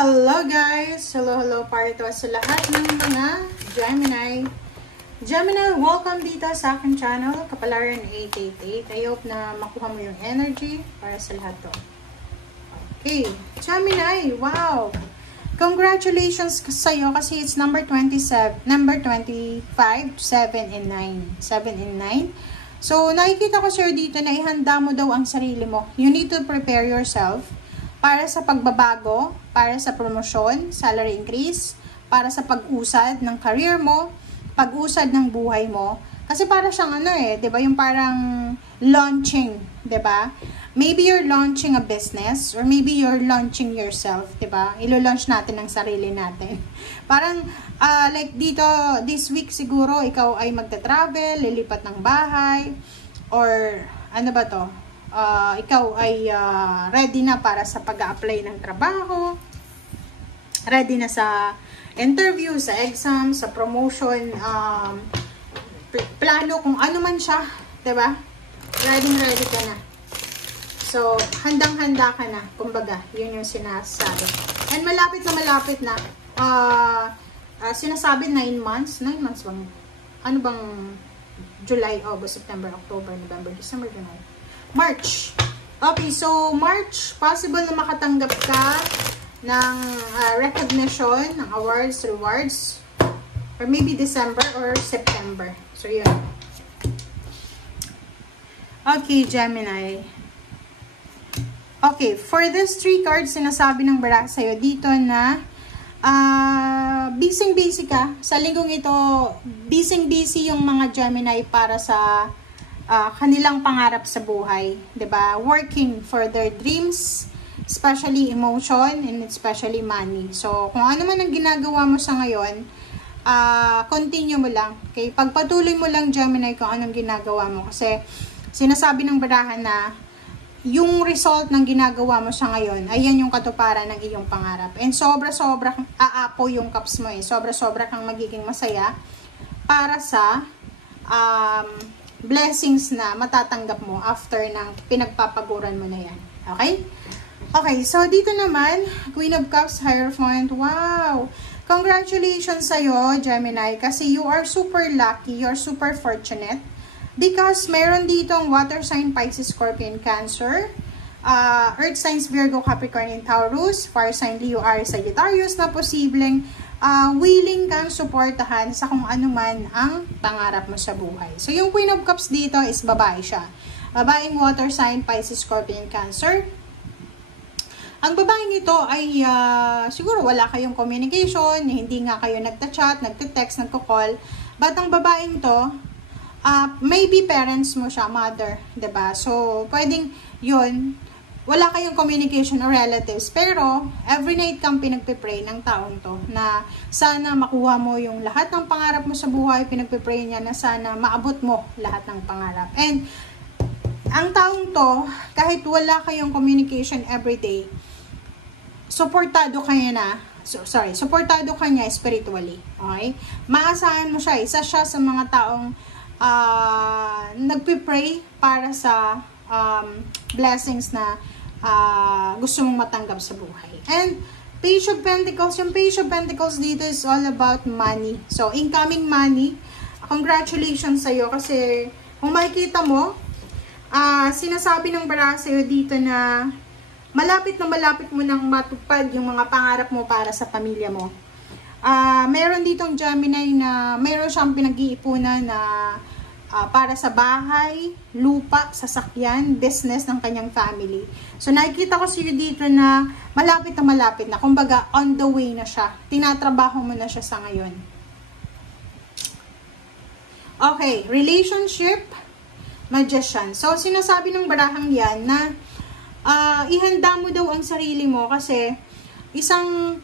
Hello guys! Hello para to sa lahat ng mga Gemini. Gemini, welcome dito sa aking channel, Kapalaran 888. I hope na makuha mo yung energy para sa lahat to. Okay, Gemini, wow! Congratulations sa'yo kasi it's number 25, 7 and 9. 7 and 9. So, nakikita ko sir dito na ihanda mo daw ang sarili mo. You need to prepare yourself para sa pagbabago, para sa promosyon, salary increase, para sa pag-usad ng career mo, pag-usad ng buhay mo. Kasi para siyang ano eh, 'di ba? Yung parang launching, 'di ba? Maybe you're launching a business or maybe you're launching yourself, 'di ba? Ilo-launch natin ang sarili natin. Parang like dito this week siguro ikaw ay magta-travel, lilipat ng bahay or ano ba 'to? Ikaw ay ready na para sa pag-a-apply ng trabaho, ready na sa interview, sa exam, sa promotion, plano kung ano man siya, diba? Ready ka na. So, handang-handa ka na, kumbaga, yun yung sinasabi. And malapit na, sinasabi 9 months, 9 months bang, ano bang, July, August, September, October, November, December, January, March. Okay, so March, possible na makatanggap ka ng recognition, ng awards, rewards, or maybe December or September. So, yun. Okay, Gemini. Okay, for this 3 cards, sinasabi ng bara sa'yo dito na busy ka. Sa linggong ito, busy yung mga Gemini para sa kanilang pangarap sa buhay, 'di ba? Working for their dreams, especially emotion and especially money. So, kung ano man ang ginagawa mo sa ngayon, continue mo lang. Okay? Pagpatuloy mo lang Gemini kung anong ginagawa mo kasi sinasabi ng barahan na yung result ng ginagawa mo sa ngayon, ayan yung katuparan ng iyong pangarap. And sobra-sobra kang aapo yung cups mo eh. Sobra-sobra kang magiging masaya para sa blessings na matatanggap mo after ng pinagpapaguran mo na yan. Okay? Okay, so dito naman, Queen of Cups, Hierophant. Wow! Congratulations sa'yo, Gemini, kasi you are super lucky, you're super fortunate. Because meron ditong water sign, Pisces, Scorpion, Cancer, earth signs, Virgo, Capricorn, and Taurus, fire sign, Leo, Aries, Sagittarius, na posibleng willing kang suportahan sa kung ano man ang pangarap mo sa buhay. So, yung Queen of Cups dito is babae siya. Babaeng water sign, Pisces, Scorpion, Cancer. Ang babaeng ito ay siguro wala kayong communication, hindi nga kayo nagta-chat, nagte-text, nagko-call. But ang babaeng to, maybe parents mo siya, mother, 'di ba? So, pwedeng yun, wala kayong communication or relatives, pero every night kang pinagpipray ng taong to na sana makuha mo yung lahat ng pangarap mo sa buhay, pinagpipray niya na sana maabot mo lahat ng pangarap. And ang taong to, kahit wala kayong communication everyday, supportado ka niya spiritually. Okay? Maasahan mo siya, isa siya sa mga taong nagpipray para sa blessings na gusto mong matanggap sa buhay. And Page of Pentacles, yung Page of Pentacles dito is all about money. So, incoming money, congratulations sa'yo kasi kung makikita mo, sinasabi ng bara sa'yo dito na malapit mo nang matupad yung mga pangarap mo para sa pamilya mo. Meron ditong Gemini na meron siyang pinag-iipunan na para sa bahay, lupa, sasakyan, business ng kanyang family. So, nakikita ko siya dito na malapit na. Kumbaga, on the way na siya. Tinatrabaho mo na siya sa ngayon. Okay, relationship, Magician. So, sinasabi ng barahang yan na ihanda mo daw ang sarili mo kasi isang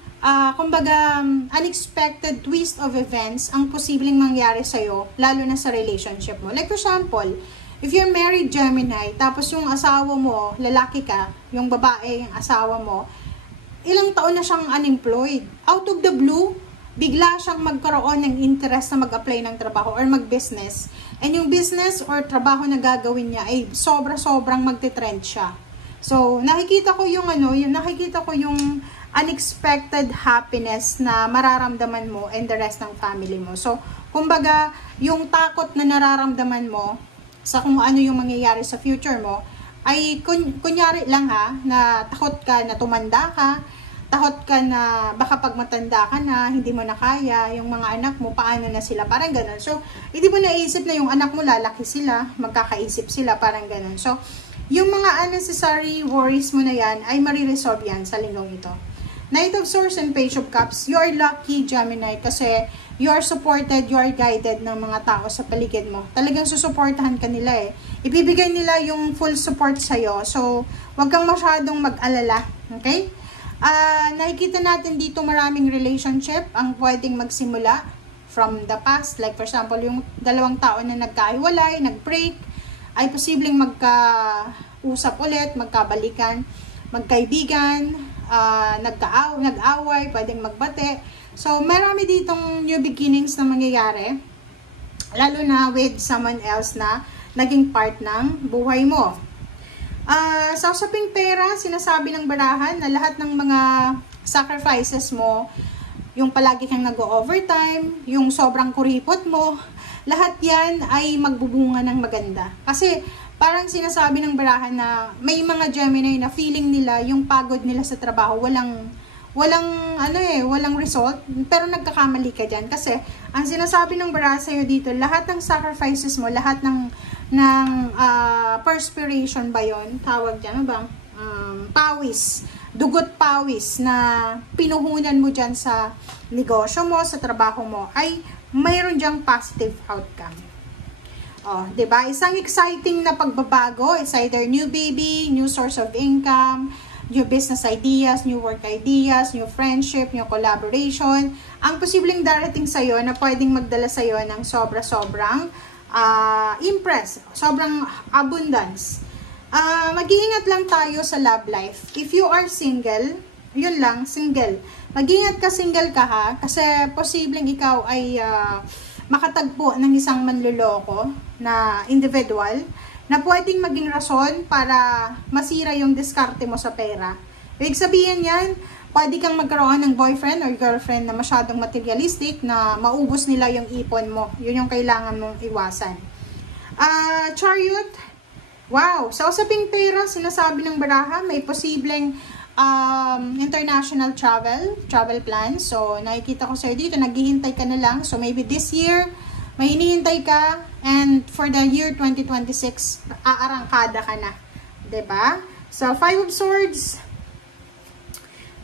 kumbaga, unexpected twist of events ang posibleng mangyari sa'yo, lalo na sa relationship mo. Like for example, if you're married Gemini, tapos yung asawa mo, lalaki ka, yung babae, yung asawa mo, ilang taon na siyang unemployed. Out of the blue, bigla siyang magkaroon ng interest na mag-apply ng trabaho or mag-business. And yung business or trabaho na gagawin niya ay sobra-sobrang magte-trend siya. So, nakikita ko yung unexpected happiness na mararamdaman mo and the rest ng family mo. So, kumbaga, yung takot na nararamdaman mo sa kung ano yung mangyayari sa future mo, ay kunyari lang ha, na takot ka na tumanda ka, takot ka na baka pag matanda ka na, hindi mo na kaya, yung mga anak mo, paano na sila, parang ganun. So, hindi mo naisip na yung anak mo, lalaki sila, magkakaisip sila, parang ganun. So, yung mga unnecessary worries mo na yan, ay mariresolve yan sa linggong ito. Knight of Swords and Page of Cups, you are lucky, Gemini, kasi you are supported, you are guided ng mga tao sa paligid mo. Talagang susuportahan ka nila eh. Ibibigay nila yung full support sa'yo. So, wag kang masyadong mag-alala. Okay? Nakikita natin dito maraming relationship ang pwedeng magsimula from the past. Like for example, yung dalawang tao na nagkahiwalay, nag-break, ay posibleng magka-usap ulit, magkabalikan, magkaibigan, nag-away, pwedeng magbate. So, marami ditong new beginnings na mangyayari, lalo na with someone else na naging part ng buhay mo. Sa usaping pera, sinasabi ng barahan na lahat ng mga sacrifices mo, yung palagi kang nag-overtime, yung sobrang kuripot mo, lahat yan ay magbubunga ng maganda. Kasi, parang sinasabi ng barahan na may mga Gemini na feeling nila yung pagod nila sa trabaho, walang result, pero nagkakamali ka dyan. Kasi, ang sinasabi ng barahan sa'yo dito, lahat ng sacrifices mo, lahat ng perspiration ba yun? Tawag dyan, ano bang? Pawis. Dugot pawis na pinuhunan mo dyan sa negosyo mo, sa trabaho mo, ay mayroon dyang positive outcome. Oh, 'di ba? Isang exciting na pagbabago, it's either new baby, new source of income, new business ideas, new work ideas, new friendship, new collaboration. Ang posibleng darating sa iyo na pwedeng magdala sa iyo ng sobra-sobrang impress, sobrang abundance. Mag-iingat lang tayo sa love life. If you are single, yun lang, single. Mag-iingat ka, single ka ha, kasi posibleng ikaw ay makatagpo ng isang manloloko na individual na pwedeng maging rason para masira yung diskarte mo sa pera. Ibig sabihin yan, pwede kang magkaroon ng boyfriend or girlfriend na masyadong materialistic na maubos nila yung ipon mo. Yun yung kailangan mong iwasan. Chariot, wow, sa usaping pera, sinasabi ng baraha, may posibleng international travel plans. So, nakikita ko sa'yo dito, naghihintay ka na lang. So, maybe this year, may hinihintay ka, and for the year 2026, aarangkada ka na. 'Di ba? So, 5 of Swords,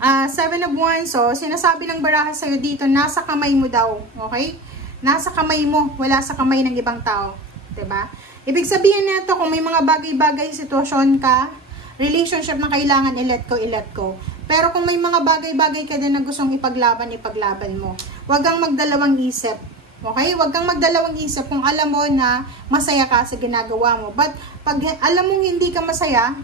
7 of Wands. So, sinasabi ng baraha sa'yo dito, nasa kamay mo daw. Okay? Nasa kamay mo, wala sa kamay ng ibang tao. 'Di ba? Ibig sabihin nito, kung may mga bagay-bagay sitwasyon ka, relationship na kailangan i-let go. Pero kung may mga bagay-bagay ka din na gustong ipaglaban mo. Huwag kang magdalawang isip. Okay? Huwag kang magdalawang isip kung alam mo na masaya ka sa ginagawa mo. But pag alam mong hindi ka masaya,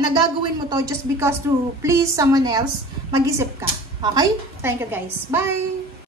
nagagawin mo to just because to please someone else, mag-isip ka. Okay? Thank you guys. Bye!